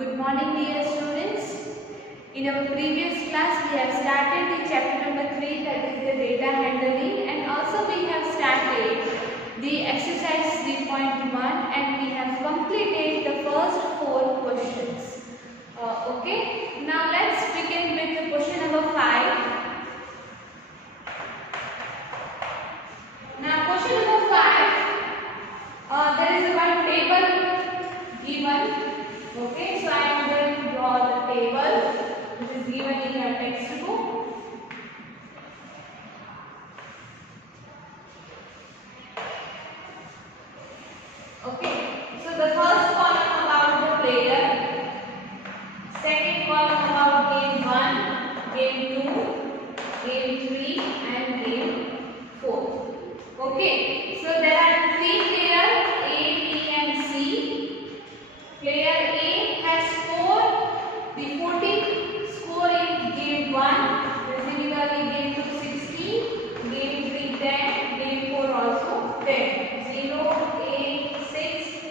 Good morning dear students. In our previous class we have started the chapter number 3, that is the data handling, and also we have started the exercise 3.1 and we have completed the first 4 questions. Okay, now let's begin with the question number 5. Now question number 5, there is one table given. Okay, so I am going to draw the table which is given in your textbook. Okay, so the first column about the player, second column about game 1, game 2, game 3 and game 4. Okay, so there are 3 players A, B and C. Player A has scored the 14 score in game 1, similarly game 2 16, game 3 10, game 4 also 10. 0, 8, 6,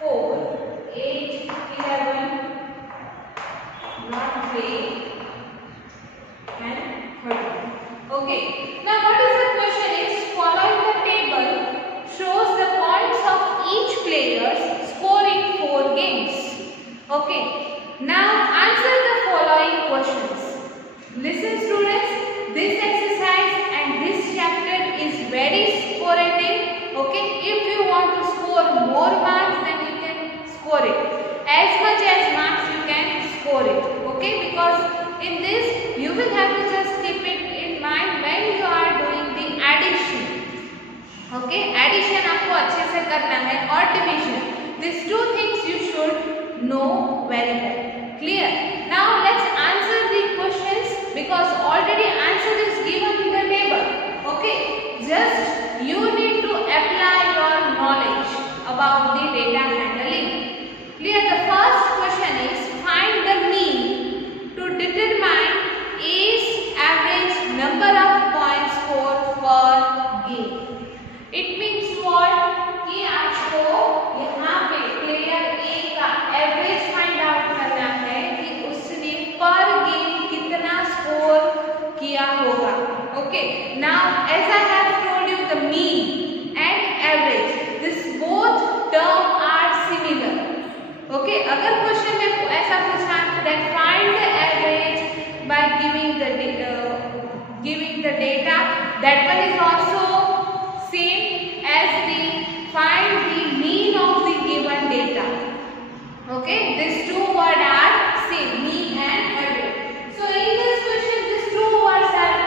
4, 8, 11, not 3 and 13. Okay, now what is the question is, following the table shows the points of each player scoring 4 games. Okay, now answer the following questions. Listen students, this exercise and this chapter is very sporadic. Okay, if you want to score more marks, then you can score it. As much as marks you can score it. Okay, because in this you will have to just keep it in mind when you are doing the addition. Okay, addition आपको अच्छे से करना है और division. These two things you should know very well. Clear? Now let's answer the questions because already answer is given in the table. Okay, just you need to apply your knowledge about the data handling. Clear? The first question is, find the mean to determine A's average number of points scored per game. It means what? कि आपको यहाँ पे player ए का average find out करना है कि उसने पर गेम कितना स्कोर किया होगा. Okay, now as I have told you the mean and average, this both term are similar. Okay, अगर क्वेश्चन में ऐसा पूछा that find the average by giving the data, that one is also same as the find the mean of the given data. Okay, these two words are same, mean and average. So in this question these two words are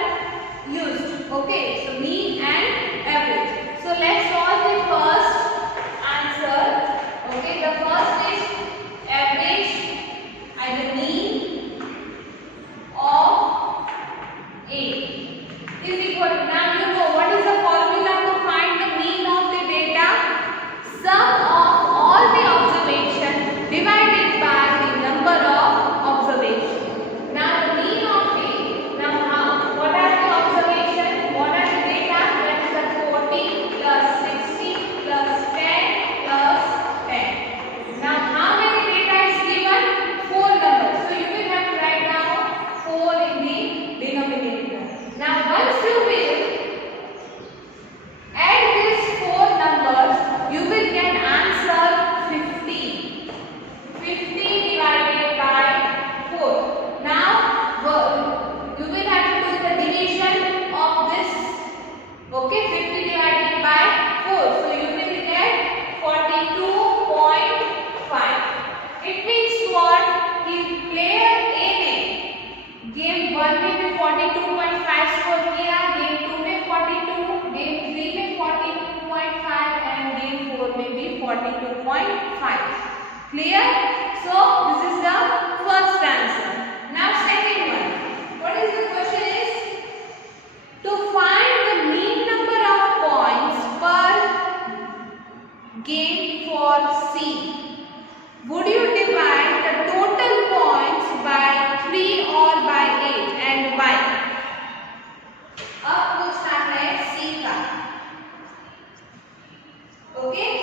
used. Okay, so mean and average. So let's solve the first answer. Okay, the first is average and the mean of A is equal to, now you know what is the formula to find the mean of the data? Sum of all the observation divided by the number of observation. Now the mean of A, now what are the observation? What are the data? That is the 14 plus 16 plus 10 plus 10. Now how many data is given? 4 numbers. So you will have to write down 4 in the denominator. Now once you will add these 4 numbers, you will get answer 50. 50 divided by 4. Now you will have to do the division of this. Okay, 50 divided by 4. So you will get 42.5. It means what? कि player A ने game 1 में भी 42.5 score किया, game 2 में 42, game 3 में 42.5 end game 4 में भी 42.5. Clear? So this is the first answer. Now second one. What is the question is, to find the mean number of points per game for C. Would you divide the total points by 3 or by 8 and why? अब पूछना है C का. Okay?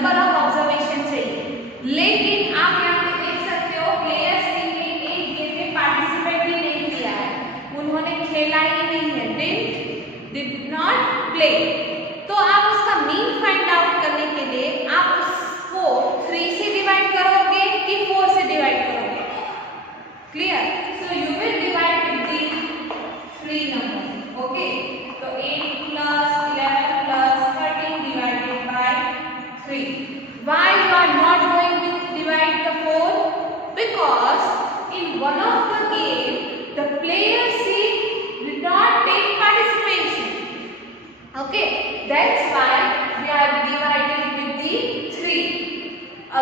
Number of observation चाहिए। लेकिन आप यहाँ पे देख सकते हो प्लेयर सी ने एक गेम में पार्टिसिपेट ही नहीं किया है, उन्होंने खेला ही नहीं है, डिड नॉट प्ले। तो आप उसका मीन फाइंड आउट करने के लिए आप उसको 3 से डिवाइड करोगे कि 4 से डिवाइड करोगे? Clear? So you will divide with the 3 number. Okay, तो 8 plus 11 plus 13 divided by 3. Why you are not going to divide the 4? Because in one of the game the player C did not take participation. Okay, that's why we are dividing with the 3.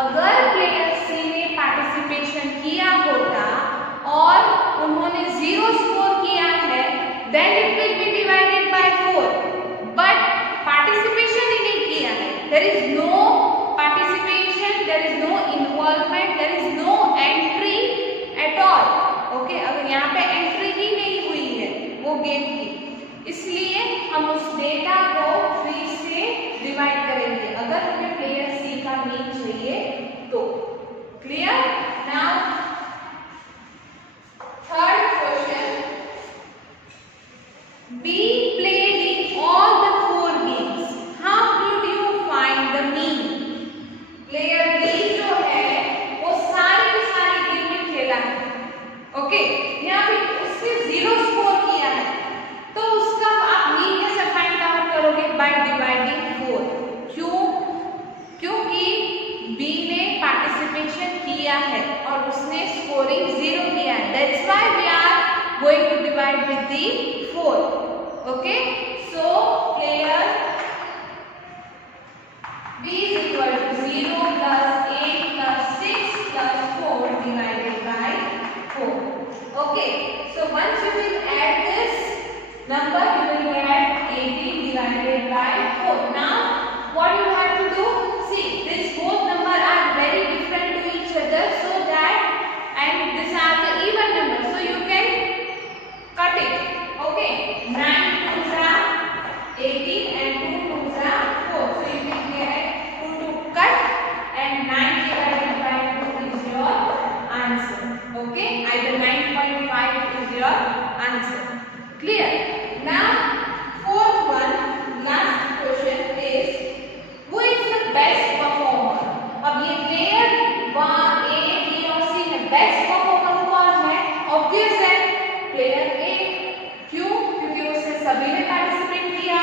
अगर player सी ने participation किया होता और उन्होंने 0 score किया है, then it will be divided by 4. But participation ही नहीं किया है, there is no participation, there is no involvement, there is no entry at all. Okay, अगर यहाँ पे एंट्री ही नहीं हुई है वो गेम की, इसलिए हम उस डेटा को 3 से डिवाइड करेंगे अगर हमें प्लेयर सी का मीन चाहिए तो। Clear? Now third question, B played in all the 4 games. How did you find the mean? Player B जो है वो सारी की सारी गेम में खेला है। ओके, यहाँ पे उसने 0 स्कोर किया है, तो उसका आप मीन कैसे फाइंड आउट करोगे? By dividing 4। क्यों? क्योंकि B ने पार्टिसिपेशन किया है और उसने स्कोरिंग 0 किया है। That's why we are going to divide with the 4. Okay, so player B is equal to 0 plus 8 plus 6 plus 4 divided by 4. Okay, so once you will add this number, you will get 18 divided by 4. Now what you have to do? See, these both numbers are very different to each other, so that, and these are the even numbers, so you can cut it. Okay, 9 2s are 18 and 2 2s are 4, so you will get 2 to cut and 9 divided by 2 is your answer. Okay, either 9.5 is your answer. Clear? Now fourth one, last question is, who is the best performer? अब ये player A, B और C में best performer कौन है? Obvious है player A। क्यों? क्योंकि उसने सभी में पार्टिसिपेट किया,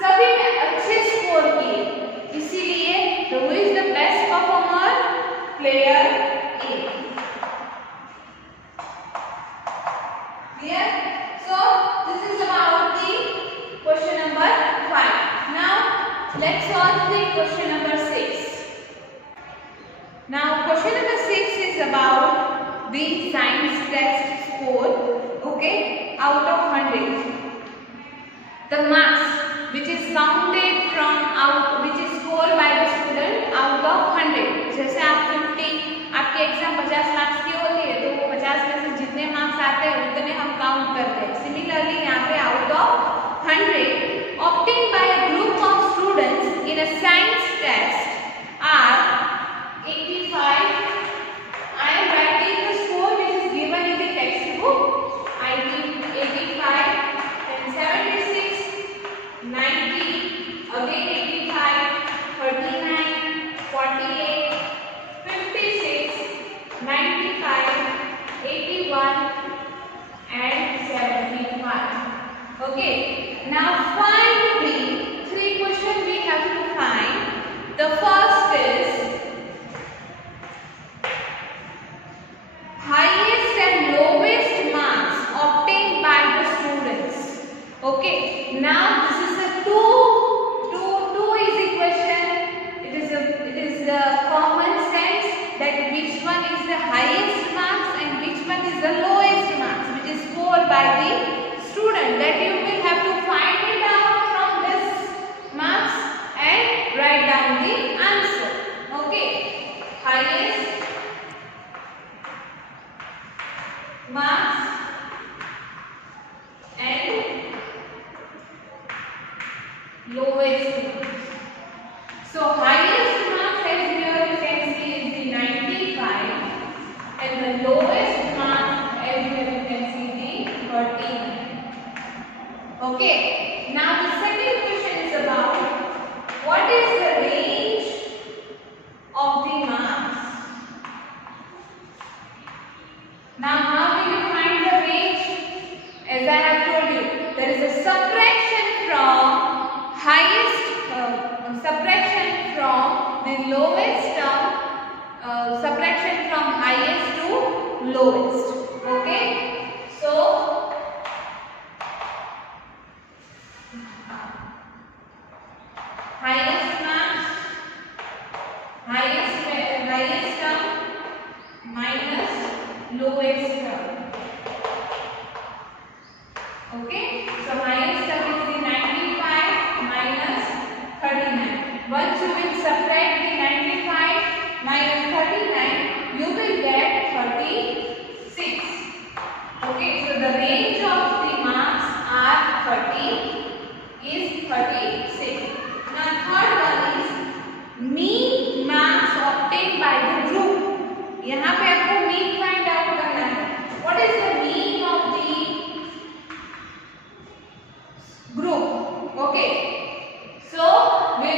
सभी में अच्छे स्कोर किए, इसीलिए who is the best performer? Player A. Clear? So this is about the question number 5. Now let's solve the question number 6. Now question number 6 is about the science test score. Okay, out of 100, the marks which is counted from out, which is scored by the student out of 100. जैसे आप 50, आपके exam 50 marks की होती है, तो वो 50 में से जितने मार्क्स आते हैं उतने हम काउंट करते हैं। सिमिलरली यहाँ पे out of 100 obtained by a group of students in a science test are 85. I am writing the score which is given in the textbook. I give 85 and 76, 90, again 85, 39, 48, 56, 95, 81 and 75. Okay, now find the 3 questions we have to find. The first is highest and lowest marks obtained by the students. Okay, now this is a 2 is equation. It is the common sense that which one is the highest marks and which one is the lowest marks which is scored by the student. That you will have to find it out from this marks and write down the answer. Okay, highest marks and lowest marks. So highest marks the lowest mark, as here you can see the 39. Okay. Now the second question is about what is the range of the marks. Now how will you find the range? As I have told you, there is a subtraction from highest, subtraction from the lowest term, subtraction from highest to lowest. Okay, so highest marks, highest term minus lowest term. Okay, so highest term is the 95 minus 39. Once you will subtract the 95 minus 39, you will get 36. Okay, so the range of the marks are 30 is 36. Now third one is mean marks obtained by the group. यहाँ पे आपको mean find out करना है. What is the mean of the group? Okay, so we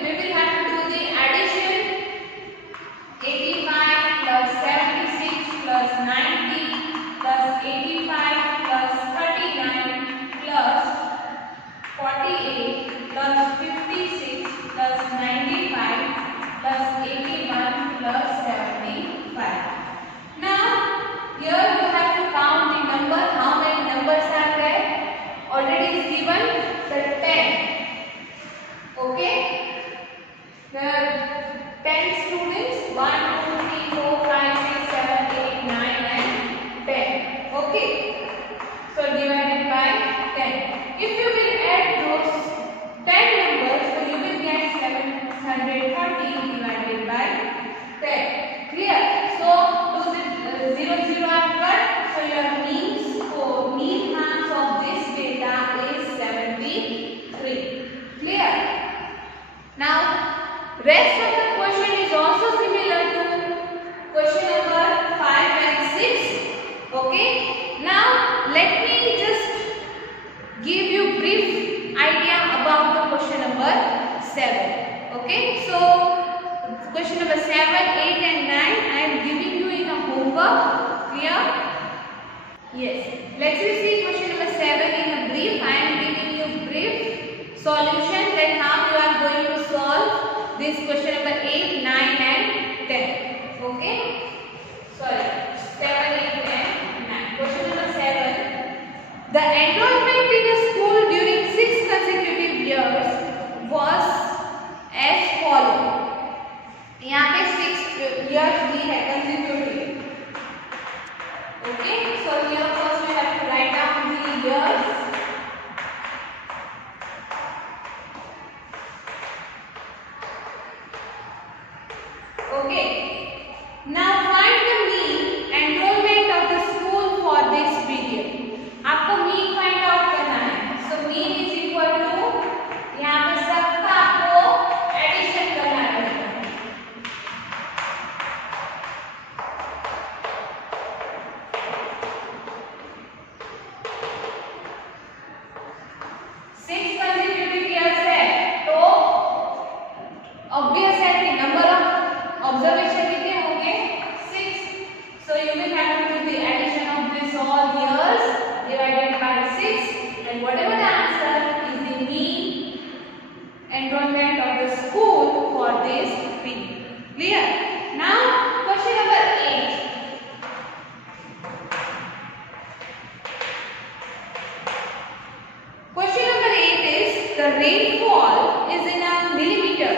will have to do the addition. 85 plus 76 plus 90 plus 85 plus 39 plus 48 plus 56 plus 95 plus 81 plus 75. Now here you have to count the number. How many numbers are there? Already is given the 10. Okay, there are 10 students. 1, 2, 3, 4, 5, 6, 7, 8, 9 and 10. Okay, so divided by 10. If you will add those 10 numbers, so you will get 730 divided by 10. Clear? So to the 0 0 are cut. So your mean marks of this data is 73. Clear? Now rest of the question is also similar to question number 5 and 6. Okay. Now let me just give you brief idea about the question number 7. Okay. So question number 7, 8 and 9 I am giving you in a homework. Clear? Yes. Let's see question number 7 in a brief. I am giving you brief solution that how you are going to solve this question number 8, 9 and 10. Okay? Sorry. 7, 8 and 9. Question number 7. The enrollment in a school during 6 consecutive years was as follows. यहाँ पे 6 years दी है consecutive. Okay, so here first we have to write down the years. Okay, now find the mean enrollment of the school for this period. आपको mean find out करना है. So mean is equal to यहाँ पे सबका आपको addition करना है. 6 consecutive years है तो obvious है कि number of observation कितने होंगे 6. So you will have to do the addition of this all years divided by 6 and whatever the answer is the mean enrollment of the school for this period. Clear? Now question number 8. Question number 8 is the rainfall is in a millimeter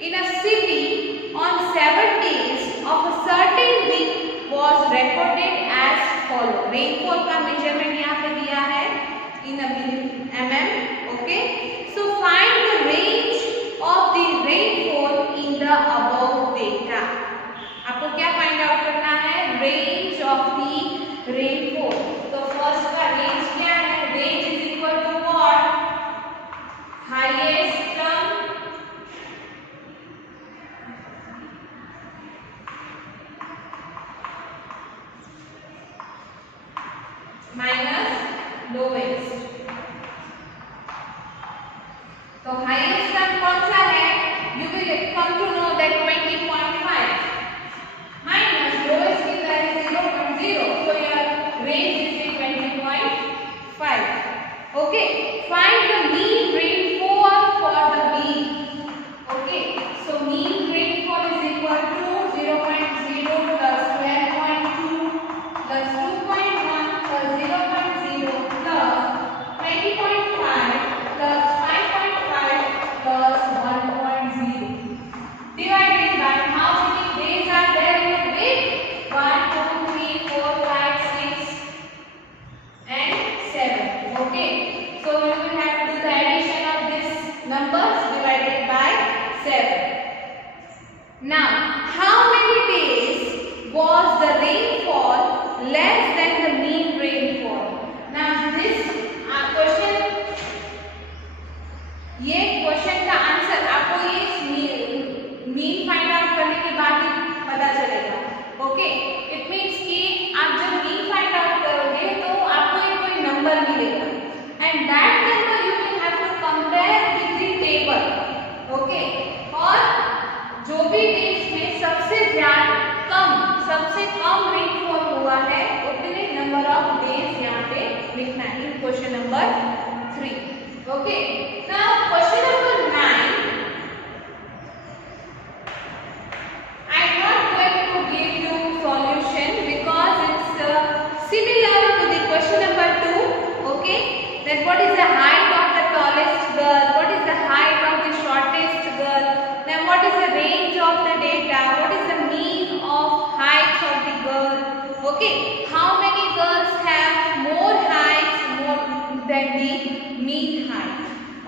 in a city on 7 days of a certain week was recorded as follow. Rainfall का measurement यहाँ पे दिया है in a mm. Okay, so find the range of the rainfall in the above data. आपको क्या find out करना है? Range of the rainfall. तो first का range क्या है? Range is equal to what? Highest term numbers divided by 7. Now, how many days was the rainfall less than the mean rainfall? Now, this question, ये question का answer आपको ये mean find out करने के बाद ही पता चलेगा. ओके, इट मीन्स कि आप जब मीन फाइंड आउट करोगे तो आपको एक कोई नंबर मिलेगा and that number you will have to compare with the table. Okay, और जो भी देश में सबसे कम रेनफॉल हुआ है उतने नंबर ऑफ डेज यहाँ पे लिखना है in question number 3. Okay, now question number 9. I am not going to give you solution because it's similar to the question number 2. Okay, then what is the height of the tallest girl? What is the height of the shortest girl? Then what is the range of the data? What is the mean of heights of the girl? Okay, how many girls have more heights than the mean height?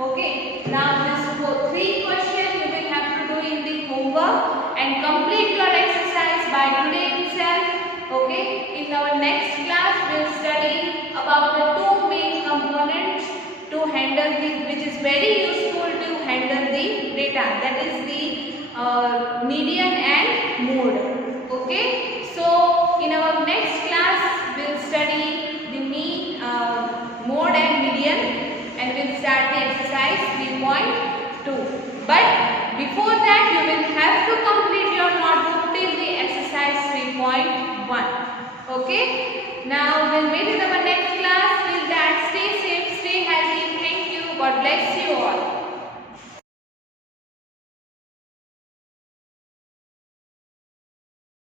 Okay, now this 3 questions you will have to do in the homework and complete your exercise by today itself. Okay, in our next class we will study about the 2 main components to handle which is very useful to handle the data, that is the median and mode. Okay, so in our next class we will study the mean, mode and median, and we will start the exercise 3.2. But before that you will have to complete your notebook till the exercise 3.1. Okay, now we'll meet in our next class. Till that, stay safe, stay healthy. Thank you. God bless you all.